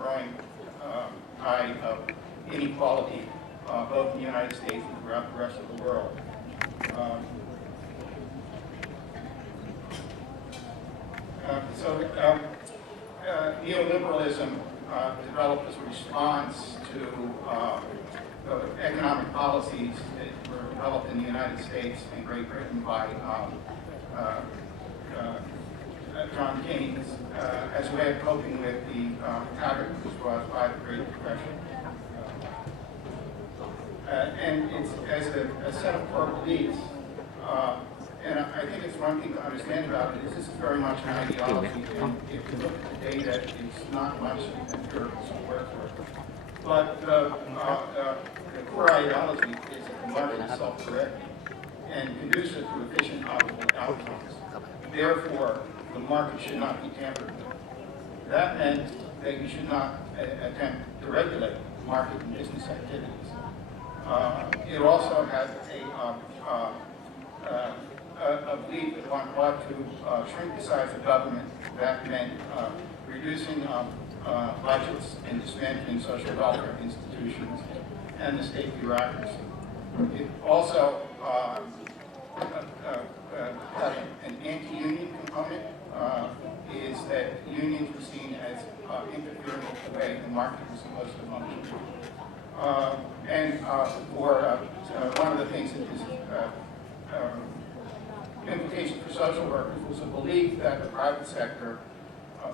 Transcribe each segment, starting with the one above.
growing tide of inequality, both in the United States and throughout the rest of the world. Neoliberalism developed as a response to economic policies that were developed in the United States and Great Britain by John Keynes as a way of coping with the havoc that was caused by the Great Depression. And it's as a set of core beliefs. And I think it's one thing to understand about it is this is very much an ideology, and if you look at the data, it's not much empirical support for it. But the core ideology is that the market is self-correcting and conducive to efficient optimal outcomes. Therefore, the market should not be tampered with. That meant that you should not attempt to regulate market and business activities. It also had a belief that one ought to shrink the size of government. That meant reducing budgets and dismantling social welfare institutions and the state bureaucracy. It also had an anti-union component, is that unions were seen as interfering with the way the market was supposed to function. One of the things that is implication for social workers was a belief that the private sector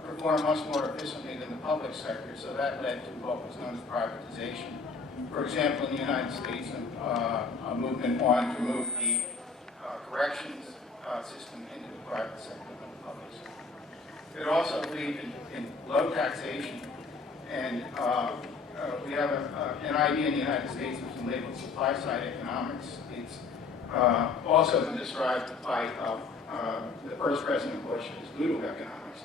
performed much more efficiently than the public sector, so that led to what was known as privatization. For example, in the United States, a movement wanted to move the corrections system into the private sector than the public sector. It also believed in low taxation, and we have an idea in the United States which is labeled supply-side economics. It's also been described by the first President Bush as Ludo economics.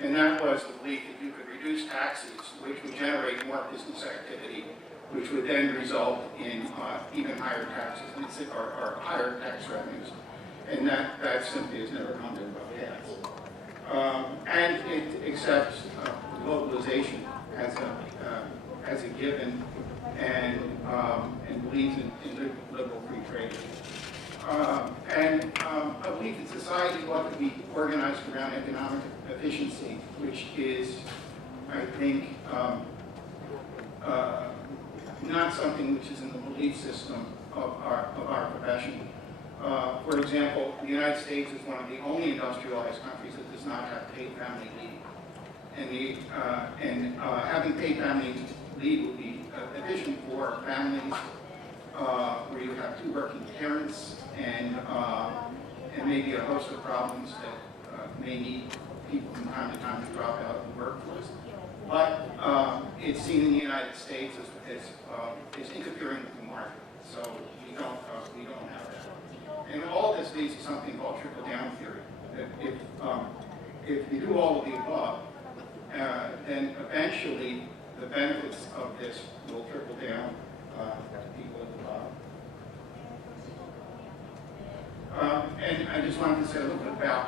And that was the belief that you could reduce taxes, which would generate more business activity, which would then result in even higher taxes or higher tax revenues. And that simply has never come to pass. And it accepts globalization as a given and believes in liberal free trade. I believe that society ought to be organized around economic efficiency, which is, I think, not something which is in the belief system of our profession. For example, the United States is one of the only industrialized countries that does not have paid family leave. And having paid family leave will be efficient for families where you have two working parents and maybe a host of problems that may need people from time to time to drop out of the workforce. But it's seen in the United States as interfering with the market, so we don't have that. And all this leads to something called trickle-down theory. That if you do all of the above, then eventually the benefits of this will trickle down to people at the bottom. And I just wanted to say a little bit about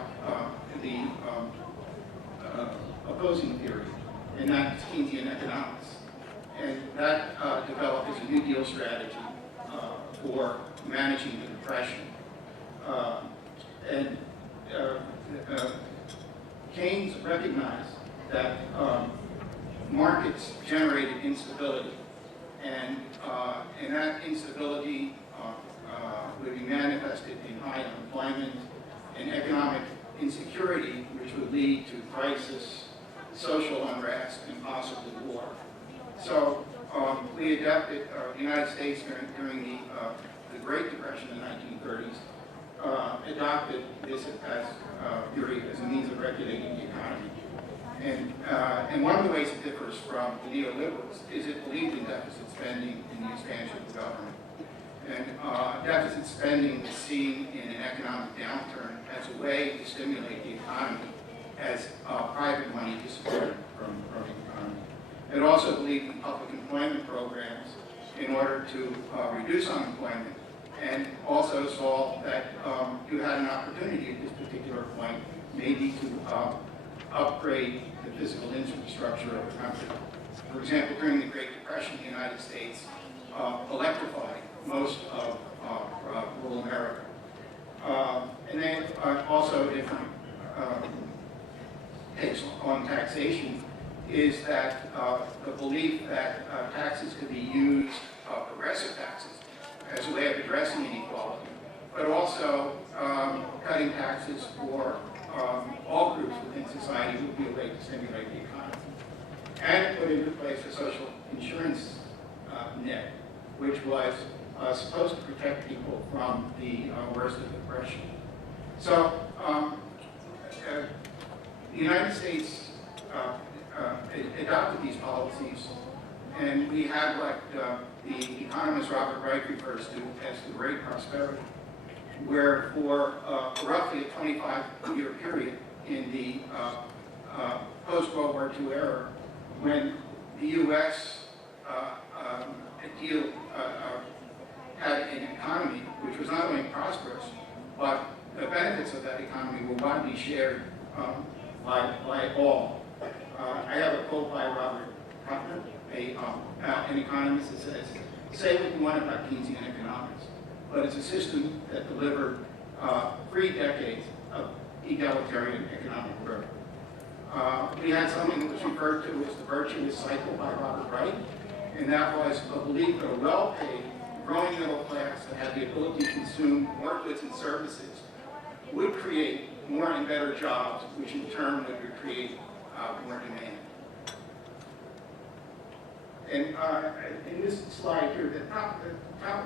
the opposing theory, and that's Keynesian economics. And that developed as a New Deal strategy for managing the Depression. Keynes recognized that markets generated instability, and that instability would be manifested in high unemployment and economic insecurity, which would lead to crisis, social unrest, and possibly war. So we adapted the United States during the Great Depression in the 1930s, adopted this as theory as a means of regulating the economy. And one of the ways it differs from the neoliberals is it believed in deficit spending and the expansion of the government. And deficit spending is seen in an economic downturn as a way to stimulate the economy, as private money disappeared from the economy. It also believed in public employment programs in order to reduce unemployment, and also saw that you had an opportunity at this particular point maybe to upgrade the physical infrastructure of the country. For example, during the Great Depression, the United States electrified most of rural America. And then also different takes on taxation is that the belief that taxes could be used, progressive taxes, as a way of addressing inequality, but also cutting taxes for all groups within society would be a way to stimulate the economy. And put into place a social insurance net, which was supposed to protect people from the worst of the depression. So the United States adopted these policies, and we had what the economist Robert Reich refers to as the Great Prosperity, where for roughly a 25-year period in the post-World War II era, when the U.S. Had an economy which was not only prosperous, but the benefits of that economy were widely shared by all. I have a quote by Robert Kaplan, an economist, that says, "Say what you want about Keynesian economics, but it's a system that delivered 3 decades of egalitarian economic growth." We had something that was referred to as the virtuous cycle by Robert Wright, and that was a belief that a well-paid, growing middle class that had the ability to consume more goods and services would create more and better jobs, which in turn would create more demand. And in this slide here, the top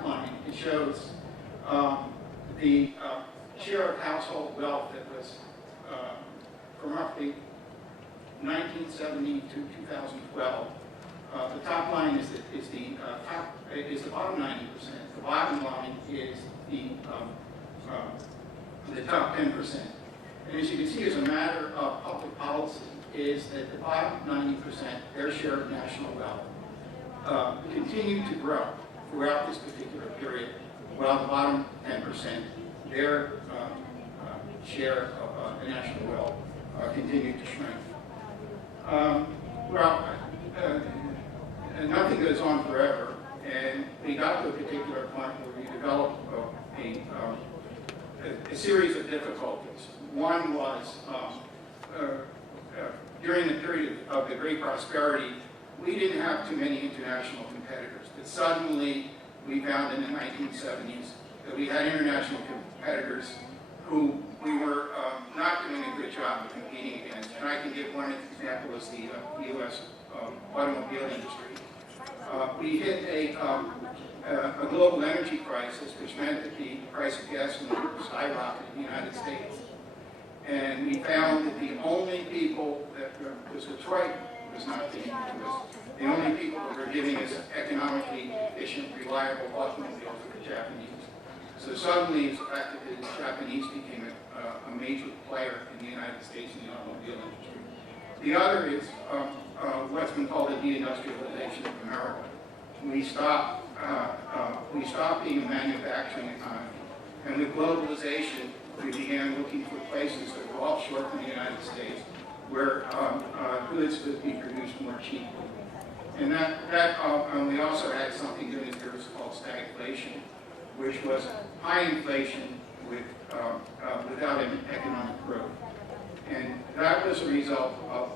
line, it shows the share of household wealth that was from roughly 1970 to 2012. The top line is the bottom 90%. The bottom line is the top 10%. And as you can see, as a matter of public policy, is that the bottom 90%, their share of national wealth, continued to grow throughout this particular period, while the bottom 10%, their share of national wealth continued to shrink. Nothing goes on forever, and we got to a particular point where we developed a series of difficulties. One was during the period of the Great Prosperity, we didn't have too many international competitors, but suddenly we found in the 1970s that we had international competitors who we were not doing a good job of competing against. And I can give one example as the U.S. Automobile industry. We hit a global energy crisis, which meant that the price of gasoline skyrocketed in the United States. And we found that the only people that was Detroit was not giving to us. The only people that were giving us economically efficient, reliable automobiles were the Japanese. So suddenly, the fact that the Japanese became a major player in the United States in the automobile industry. The other is what's been called the deindustrialization of America. We stopped being a manufacturing economy, and with globalization, we began looking for places that were offshore from the United States, where goods could be produced more cheaply. And and we also had something during this period called stagflation, which was high inflation without an economic growth. And that was a result of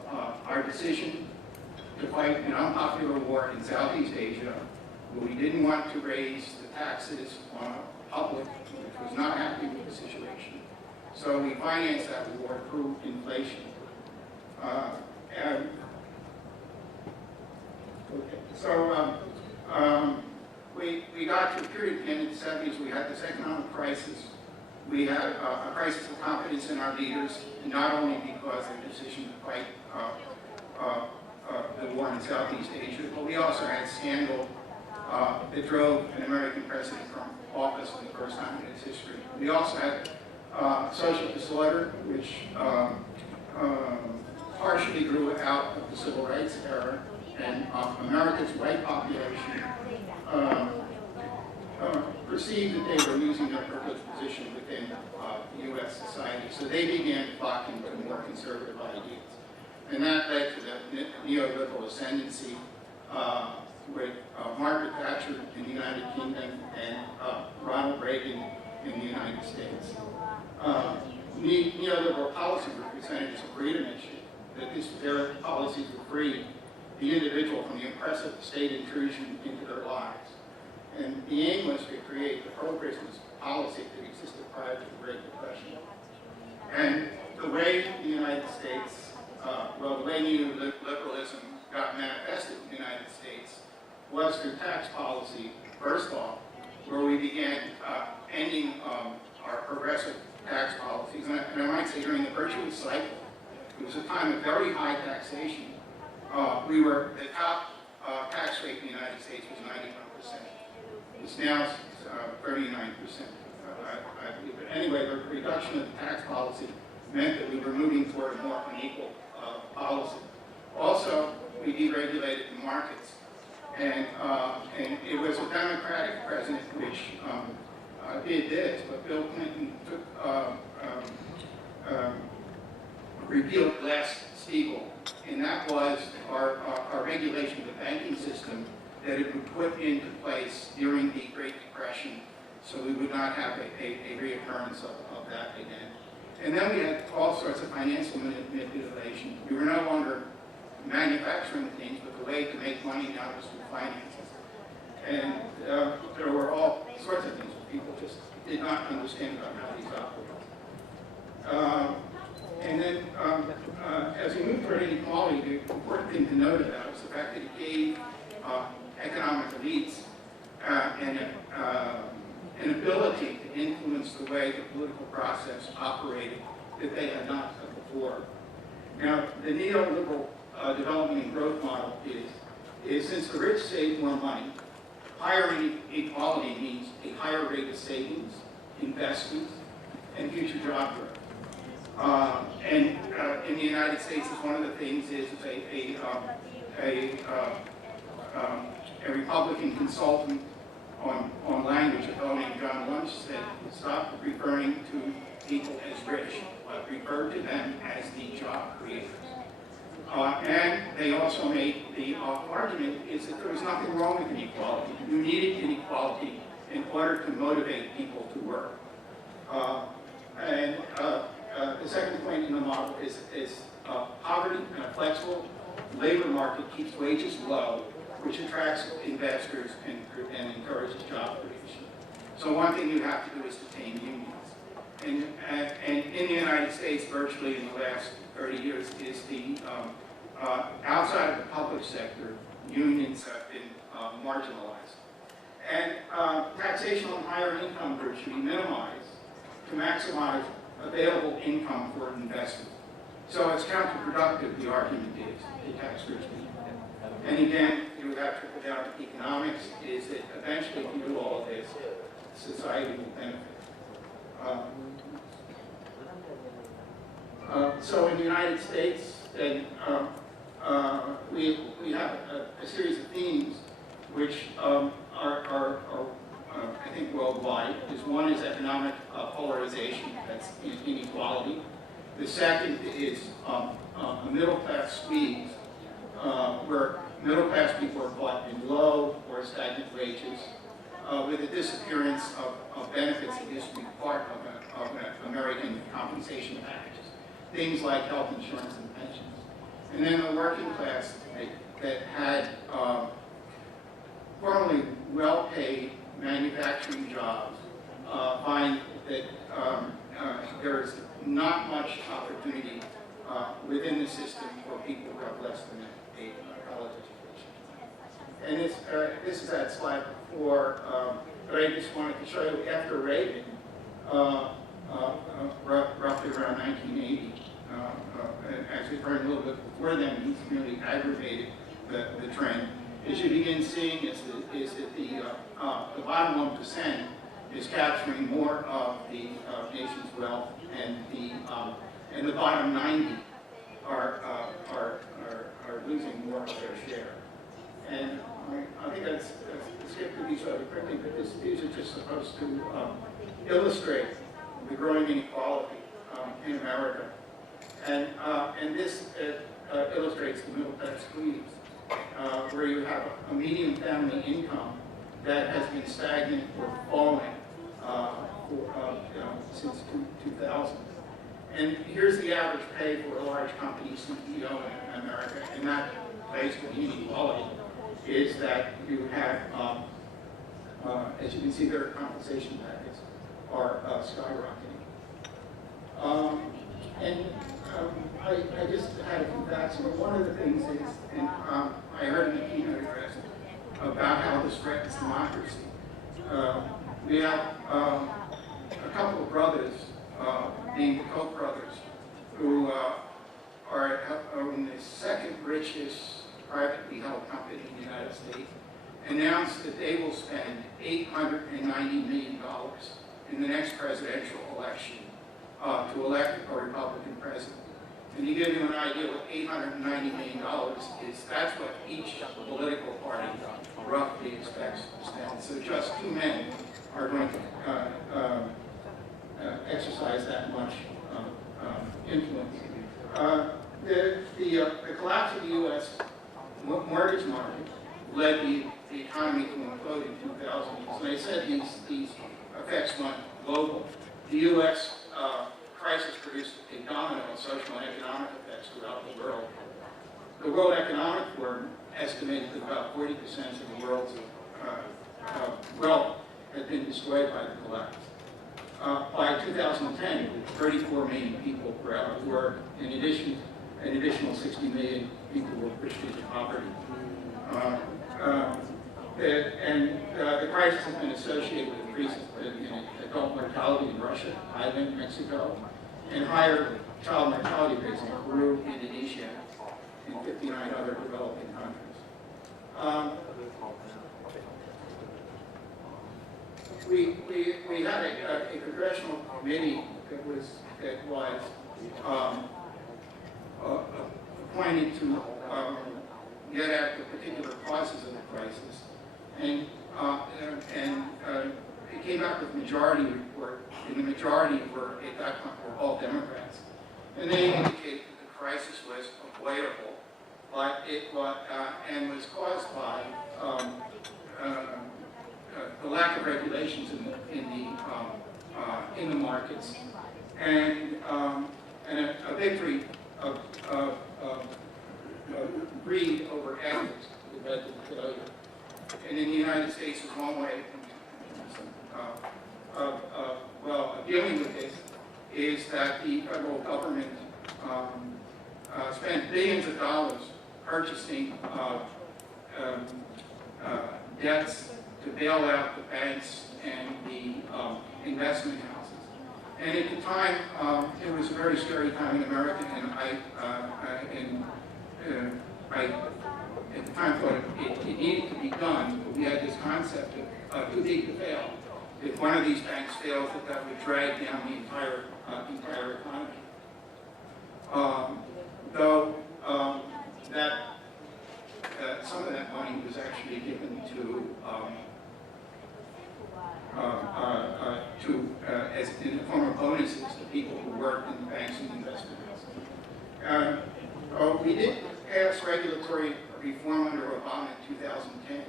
our decision to fight an unpopular war in Southeast Asia, where we didn't want to raise the taxes on a public which was not happy with the situation. So we financed that war through inflation. We got to a period at the end of the 70s, we had this economic crisis. We had a crisis of confidence in our leaders, not only because of the decision to fight the war in Southeast Asia, but we also had scandal that drove an American president from office for the first time in its history. We also had social disorder, which partially grew out of the civil rights era, and America's white population perceived that they were losing their privileged position within U.S. society, so they began flocking to more conservative ideas. And that led to the neoliberal ascendancy with Margaret Thatcher in the United Kingdom and Ronald Reagan in the United States. Neoliberal policy represented as a freedom issue, that their policies would free the individual from the oppressive state intrusion into their lives. And the aim was to create the pro-business policy that existed prior to the Great Depression. And the way the United States, the way neoliberalism got manifested in the United States was through tax policy, first off, where we began ending our progressive tax policies. And I might say during the virtuous cycle, it was a time of very high taxation. The top tax rate in the United States was 91%. It's now 39%, I believe. But anyway, the reduction of the tax policy meant that we were moving toward a more unequal policy. Also, we deregulated the markets. And it was a Democratic president which did this, but Bill Clinton repealed Glass-Steagall, and that was our regulation of the banking system that it would put into place during the Great Depression, so we would not have a reoccurrence of that again. And then we had all sorts of financial manipulation. We were no longer manufacturing things, but the way to make money now was through finances. And there were all sorts of things that people just did not understand about how these operate. And then, as we move toward inequality, the important thing to note about it is the fact that it gave economic elites an ability to influence the way the political process operated that they had not done before. Now, the neoliberal development and growth model is since the rich save more money, higher inequality means a higher rate of savings, investments, and future job growth. And in the United States, one of the things is a Republican consultant on language, a fellow named John Lunch, said, stop referring to people as rich, but refer to them as the job creators. And they also made the argument is that there was nothing wrong with inequality. You needed inequality in order to motivate people to work. The second point in the model is poverty and a flexible labor market keeps wages low, which attracts investors and encourages job creation. So one thing you have to do is to tame unions. And in the United States, virtually in the last 30 years, is the outside of the public sector, unions have been marginalized. And taxation on higher income groups should be minimized to maximize available income for investment. So it's counterproductive, the argument is, the tax groups. And again, you would have to put down economics, is that eventually if you do all of this, society will benefit. So in the United States, then, we have a series of themes which are I think worldwide. One is economic polarization, that's inequality. The second is a middle class squeeze, where middle class people are caught in low or stagnant wages, with the disappearance of benefits that used to be part of American compensation packages, things like health insurance and pensions. And then the working class that had formerly well-paid manufacturing jobs find that there is not much opportunity within the system for people who have less than a college education. And this is that slide before, but I just wanted to show you after Reagan, roughly around 1980, actually probably a little bit before then, he's really aggravated the trend. As you begin seeing is that the bottom 1% is capturing more of the nation's wealth, and the bottom 90 are losing more of their share. And I think that's skipped through these rather quickly, but these are just supposed to illustrate the growing inequality in America. And this illustrates the middle class squeeze, where you have a median family income that has been stagnant or falling since 2000. And here's the average pay for a large company CEO in America, and that basically inequality is that you have, as you can see, their compensation packets are skyrocketing. I just had a few facts. One of the things is, and I heard in the keynote address about how this threatens democracy. We have a couple of brothers, named the Koch brothers, who own the second richest privately held company in the United States, announced that they will spend $890 million in the next presidential election to elect a Republican president. And to give you an idea what $890 million is, that's what each political party roughly expects to spend. So just two men are going to exercise that much influence. The collapse of the U.S. mortgage market led the economy to implode in 2000. So they said these effects went global. The U.S. Crisis produced a domino of social and economic effects throughout the world. The World Economic Forum estimated that about 40% of the world's wealth had been destroyed by the collapse. By 2010, 34 million people were out of work. In addition, an additional 60 million people were pushed into poverty. The crisis has been associated with increases in adult mortality in Russia, Thailand, Mexico, and higher child mortality rates in Peru, Indonesia, and 59 other developing countries. We had a congressional committee that was appointed to get at the particular causes of the crisis, and it came out with a majority report, and the majority were at that point were all Democrats, and they indicated that the crisis was avoidable, but it was and was caused by the lack of regulations in the markets, and a victory of greed over ethics that led to failure. And in the United States, one way of dealing with this is that the federal government spent billions of dollars purchasing debts to bail out the banks and the investment houses. And at the time, it was a very scary time in America, and I at the time thought it needed to be done, but we had this concept of too big to fail. If one of these banks fails, that would drag down the entire economy. Though some of that money was actually given as in the form of bonuses to people who worked in the banks and investment houses. We did pass regulatory reform under Obama in 2010,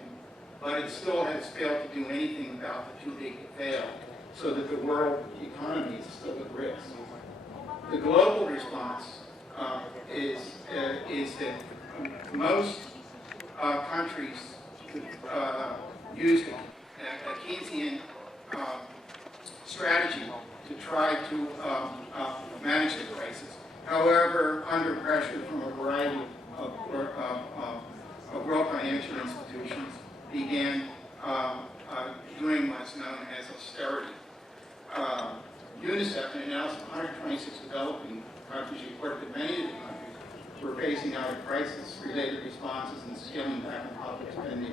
but it still has failed to do anything about the too big to fail, so that the world economy is still at risk. The global response is that most countries used a Keynesian strategy to try to manage the crisis. However, under pressure from a variety of world financial institutions, began doing what's known as austerity. UNICEF announced 126 developing countries reported that many of the countries were phasing out of crisis-related responses and scaling back on public spending.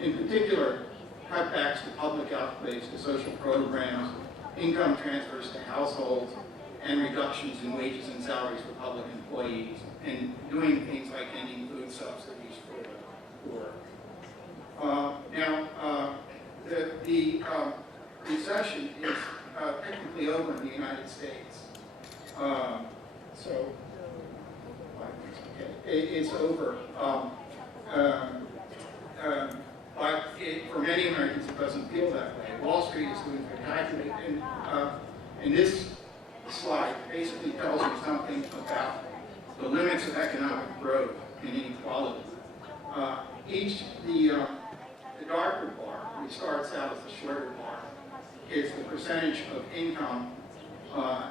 In particular, cutbacks to public outlays to social programs, income transfers to households, and reductions in wages and salaries for public employees, and doing things like ending food subsidies for the poor. The recession is technically over in the United States. doesn't feel that way. Wall Street is doing spectacularly. And this slide basically tells you something about the limits of economic growth and inequality. The darker bar, which starts out as the shorter bar, is the percentage of income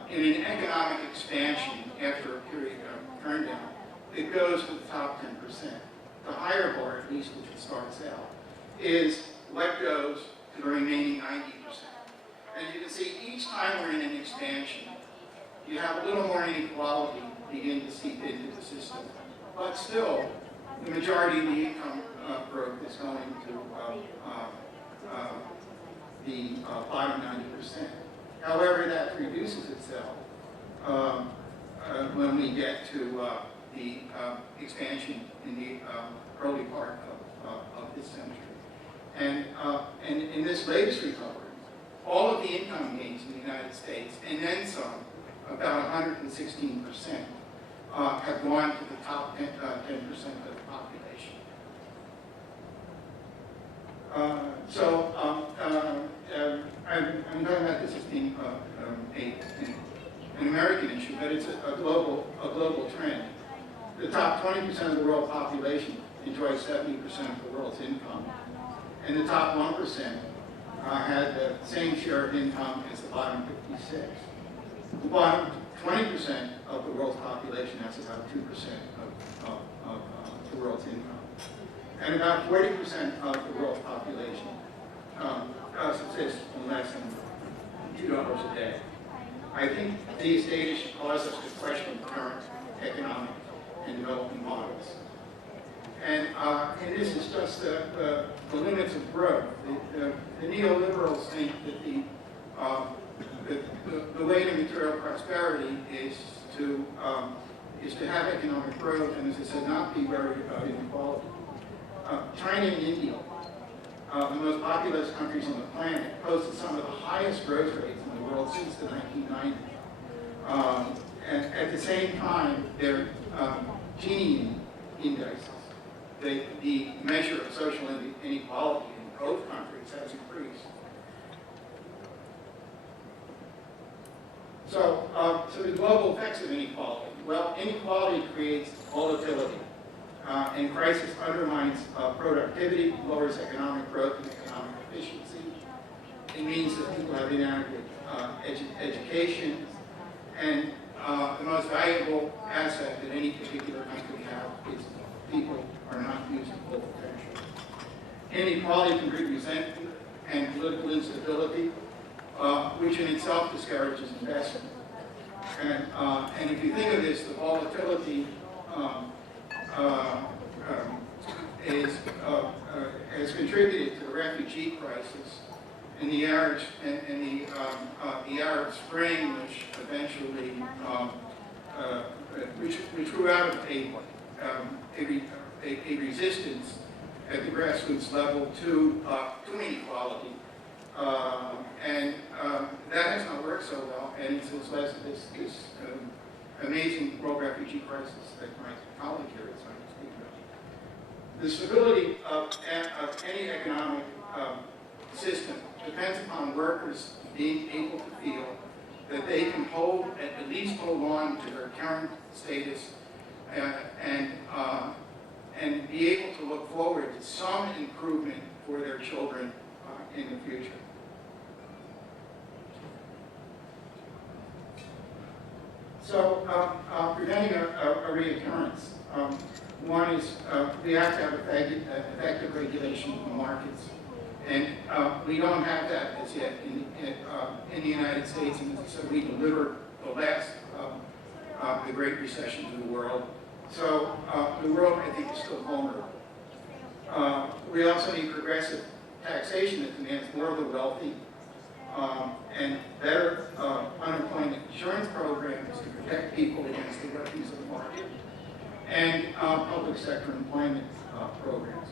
in an economic expansion after a period of turndown. It goes to the top 10%. The higher bar, at least which it starts out, is what goes to the remaining 90%. And you can see each time we're in an expansion, you have a little more inequality begin to seep into the system. But still, the majority of the income growth is going to the bottom 90%. However, that reduces itself when we get to the expansion in the early part of this century. And in this latest recovery, all of the income gains in the United States, and then some, about 116%, have gone to the top 10% of the population. I'm talking about this as being an American issue, but it's a global trend. The top 20% of the world population enjoys 70% of the world's income, and the top 1% had the same share of income as the bottom 56. The bottom 20% of the world's population has about 2% of the world's income. And about 40% of the world's population subsists on less than $2 a day. I think these data should cause us to question current economic and development models. And this is just the limits of growth. The neoliberals think that the way to material prosperity is to have economic growth, and as I said, not be worried about inequality. China and India, the most populous countries on the planet, posted some of the highest growth rates in the world since the 1990s. And at the same time, their Gini indexes, the measure of social inequality in both countries, has increased. So the global effects of inequality. Well, inequality creates volatility, and crisis undermines productivity, lowers economic growth and economic efficiency. It means that people have inadequate education, and the most valuable asset that any particular country has is people are not using full potential. Inequality can breed resentment and political instability, which in itself discourages investment. And if you think of this, the volatility has contributed to the refugee crisis and the Arab Spring, which eventually which grew out of a resistance at the grassroots level to inequality. And that has not worked so well, and it's led to this amazing world refugee crisis that my colleague here is going to speak about. The stability of any economic system depends upon workers being able to feel that they can at least hold on to their current status and be able to look forward to some improvement for their children in the future. So, preventing a reoccurrence. One is we have to have effective regulation of the markets. And we don't have that as yet in the United States. And so we delivered the last, the Great Recession to the world. So the world, I think, is still vulnerable. We also need progressive taxation that demands more of the wealthy and better unemployment insurance programs to protect people against the ruptures of the market, and public sector employment programs.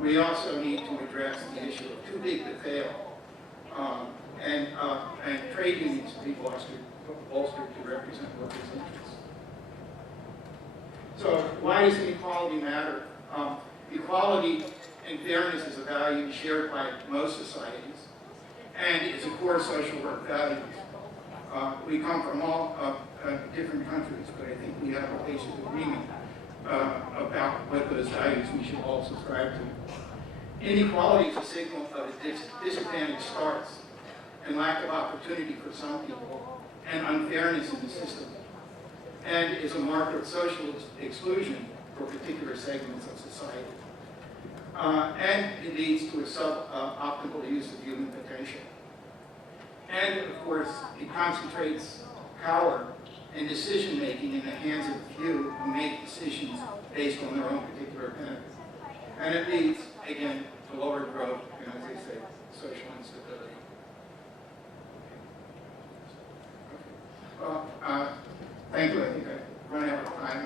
We also need to address the issue of too big to fail, and trade unions to be bolstered to represent workers' interests. So why does inequality matter? Equality and fairness is a value shared by most societies, and is a core social work value. We come from all different countries, but I think we have a basic agreement about what those values we should all subscribe to. Inequality is a signal of a disadvantaged starts and lack of opportunity for some people, and unfairness in the system, and is a marker of social exclusion for particular segments of society. And it leads to a suboptimal use of human potential. And of course, it concentrates power and decision-making in the hands of a few who make decisions based on their own particular benefits. And it leads, again, to lower growth and, as I say, social instability. Well, thank you. I think I've run out of time.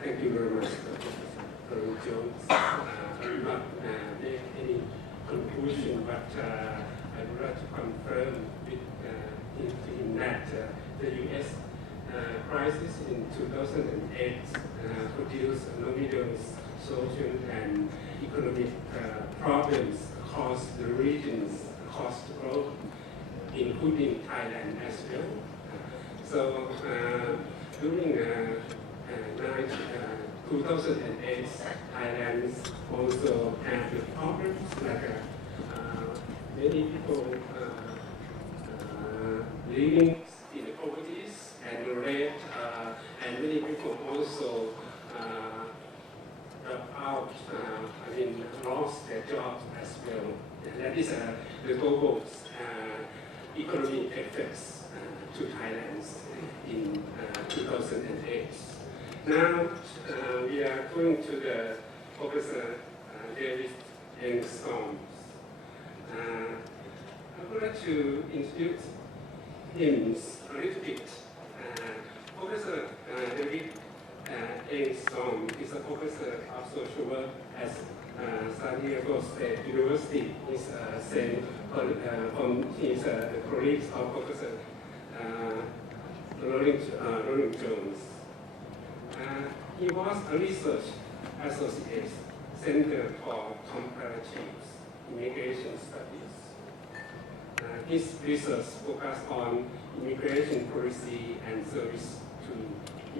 Thank you very much, Professor Jones. I will not make any conclusion, but I would like to confirm with him that the U.S. crisis in 2008 produced enormous social and economic problems across the regions, across the globe, including Thailand as well. So during 2008, Thailand also had the problems like many people living in the poverty and the rate, and many people also dropped out, lost their jobs as well. And that is the global economic effects to Thailand in 2008. Now we are going to the Professor David Engstrom. I would like to introduce him a little bit. Professor David Engstrom is a professor of social work at San Diego State University. He's from his colleagues of Professor Roland Jones. He was a research associate, Center for Comparative Immigration Studies. His research focused on immigration policy and service to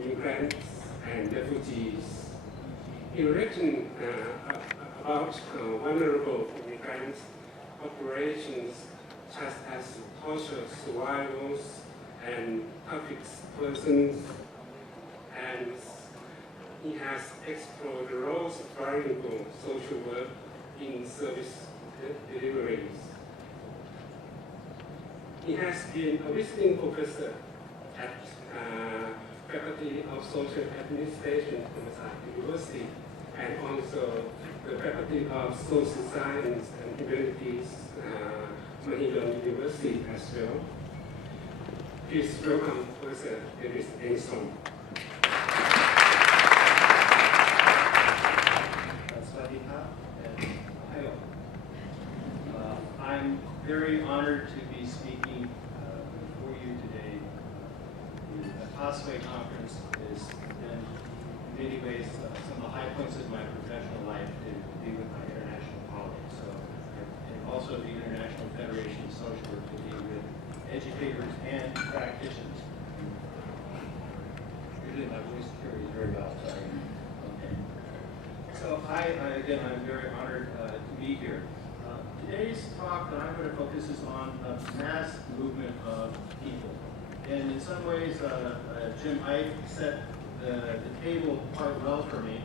immigrants and refugees. He written about vulnerable immigrant populations such as torture survivors and trafficked persons, and he has explored the roles of bilingual social work in service deliveries. He has been a visiting professor at Faculty of Social Administration from Tsinghua University, and also the Faculty of Social Science and Humanities, Mahidol University as well. Please welcome Professor David Engstrom. I'm very honored to be speaking before you today. The Pathway Conference has been, in many ways, some of the high points of my professional life to be with my international colleagues. So, and also the International Federation of Social Work to be with educators and practitioners. Usually my voice carries very well, sorry. Okay. So again, I'm very honored to be here. Today's talk that I'm going to focus is on the mass movement of people. And in some ways, Jim Ike set the table quite well for me,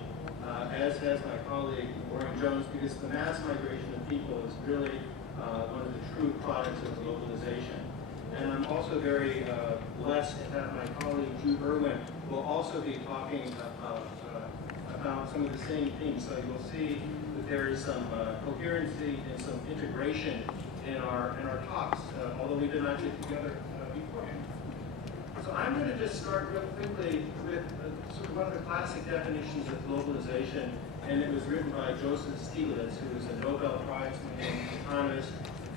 as has my colleague Warren Jones, because the mass migration of people is really one of the true products of globalization. And I'm also very blessed that my colleague Drew Irwin will also be talking about some of the same themes. So you'll see that there is some coherency and some integration in our talks, although we did not get together beforehand. So I'm going to just start real quickly with sort of one of the classic definitions of globalization, and it was written by Joseph Stiglitz, who is a Nobel Prize-winning economist,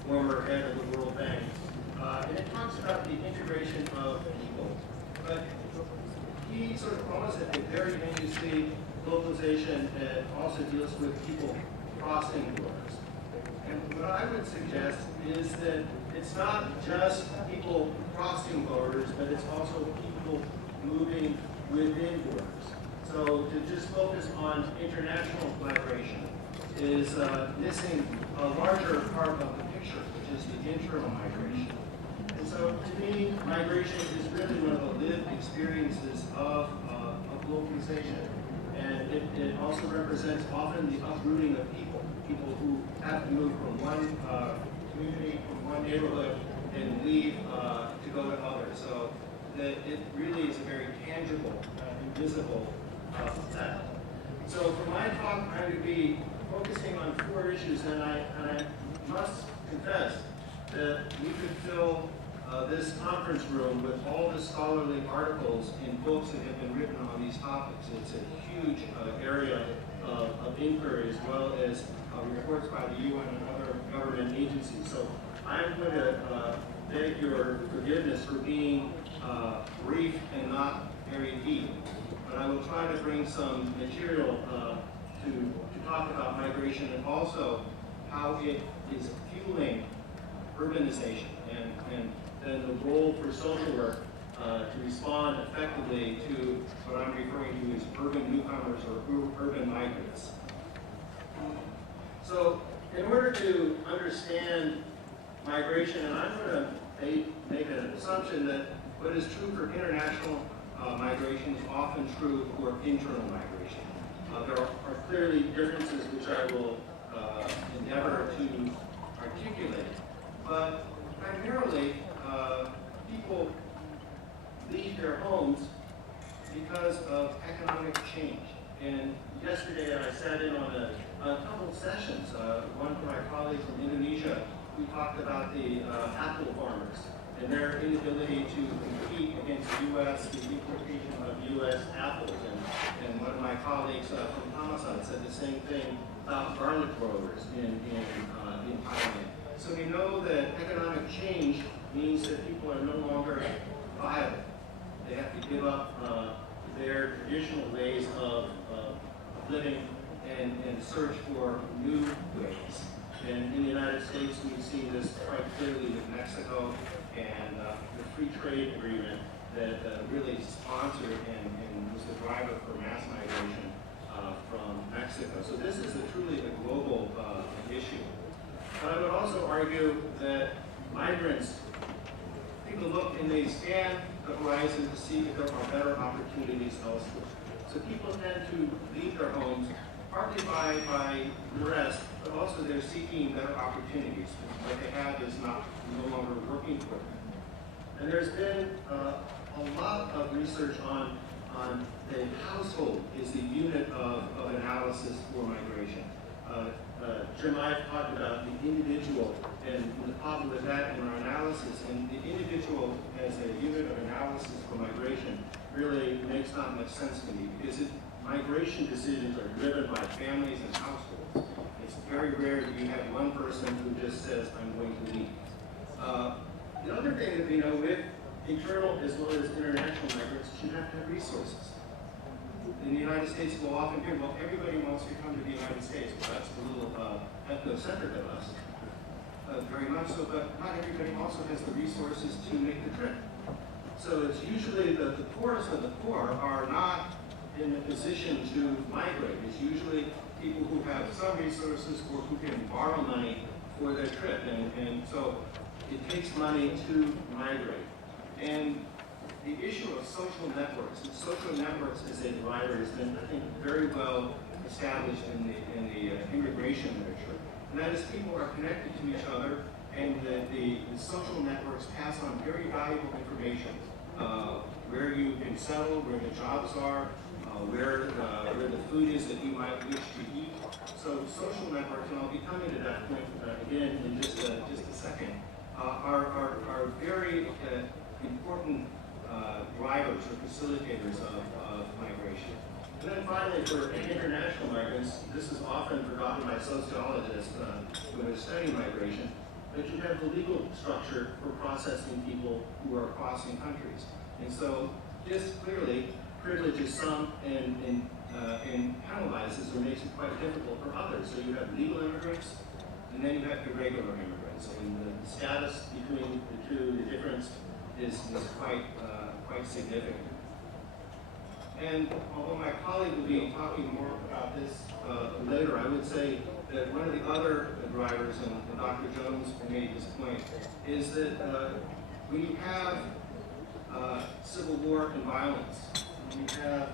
former head of the World Bank. And it talks about the integration of people. But he sort of almost at the very end, you see globalization and also deals with people crossing borders. And what I would suggest is that it's not just people crossing borders, but it's also people moving within borders. So to just focus on international migration is missing a larger part of the picture, which is the internal migration. And so to me, migration is really one of the lived experiences of globalization. And it also represents often the uprooting of people who have to move from one community, from one neighborhood, and leave to go to others. So that it really is a very tangible, invisible effect. So for my talk, I'm going to be focusing on 4 issues, and I must confess that we could fill this conference room with all the scholarly articles and books that have been written on these topics. It's a huge area of inquiry, as well as reports by the UN and other government agencies. So I'm going to beg your forgiveness for being brief and not very deep. But I will try to bring some material to talk about migration and also how it is fueling urbanization and then the role for social work to respond effectively to what I'm referring to as urban newcomers or urban migrants. So in order to understand migration, and I'm going to make an assumption that what is true for international migration is often true for internal migration. There are clearly differences which I will endeavor to articulate, but primarily people leave their homes because of economic change. And yesterday I sat in on a couple of sessions. One from my colleague from Indonesia, we talked about the apple farmers and their inability to compete against U.S., the importation of U.S. apples. And one of my colleagues from Tamasan said the same thing about garlic growers in Thailand. So we know that economic change means that people are no longer viable. They have to give up their traditional ways of living and search for new ways. And in the United States, we've seen this quite clearly with Mexico and the free trade agreement that really sponsored and was the driver for mass migration from Mexico. So this is truly a global issue. But I would also argue that migrants, people look and they scan the horizon to see if there are better opportunities elsewhere. So people tend to leave their homes partly by duress, but also they're seeking better opportunities. What they have is no longer working for them. And there's been a lot of research on the household is the unit of analysis for migration. Jim Ive talked about the individual and the problem with that in our analysis. And the individual as a unit of analysis for migration really makes not much sense to me because migration decisions are driven by families and households. It's very rare that you have one person who just says, I'm going to leave. The other thing that we know with internal as well as international migrants is you have to have resources. In the United States, we'll often hear, well, everybody wants to come to the United States. Well, that's a little ethnocentric of us, very much so, but not everybody also has the resources to make the trip. So it's usually the poorest of the poor are not in a position to migrate. It's usually people who have some resources or who can borrow money for their trip. And so it takes money to migrate. And the issue of social networks, and social networks as a driver has been, I think, very well established in the immigration literature. And that is people are connected to each other, and the social networks pass on very valuable information. Where you can settle, where the jobs are, where the food is that you might wish to eat. So social networks, and I'll be coming to that point again in just a second, are very important drivers or facilitators of migration. And then finally, for international migrants, this is often forgotten by sociologists who are studying migration, that you have the legal structure for processing people who are crossing countries. And so this clearly privileges some and penalizes or makes it quite difficult for others. So you have legal immigrants, and then you have irregular immigrants. And the status between the two, the difference is quite significant. And although my colleague will be talking more about this later, I would say that one of the other drivers, and Dr. Jones made this point, is that when you have civil war and violence, when you have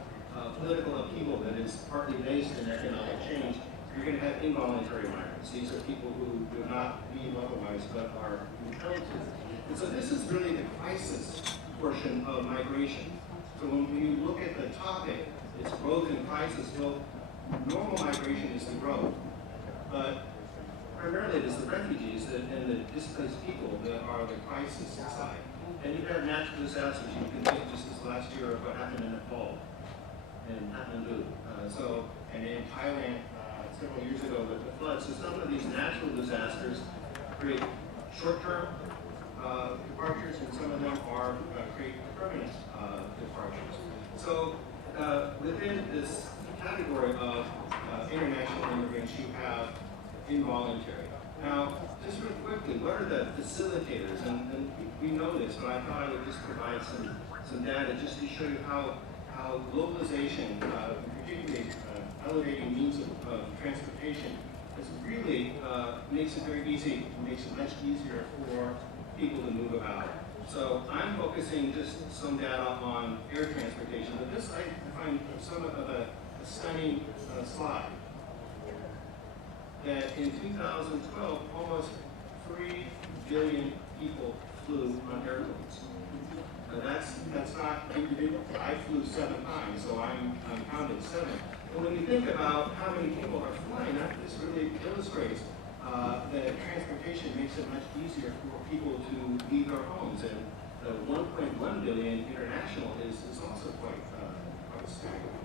political upheaval that is partly based in economic change, you're going to have involuntary migrants. These are people who do not leave otherwise but are compelled to. And so this is really the crisis portion of migration. So when you look at the topic, it's growth and crisis. Well, normal migration is the growth, but primarily it is the refugees and the displaced people that are the crisis side. And you have natural disasters. You can think just this last year of what happened in Nepal and Kathmandu. And in Thailand several years ago with the floods. So some of these natural disasters create short-term departures, and some of them are create permanent departures. So within this category of international immigrants, you have involuntary. Now, just real quickly, what are the facilitators? And we know this, but I thought I would just provide some data just to show you how globalization, particularly elevating means of transportation, is really makes it very easy, makes it much easier for people to move about. So I'm focusing just some data on air transportation, but this I find somewhat of a stunning slide. That in 2012, almost 3 billion people flew on airplanes. That's not individual. I flew 7 times, so I'm counting 7. But when you think about how many people are flying, this really illustrates that transportation makes it much easier for people to leave their homes. And the 1.1 billion international is also quite staggering.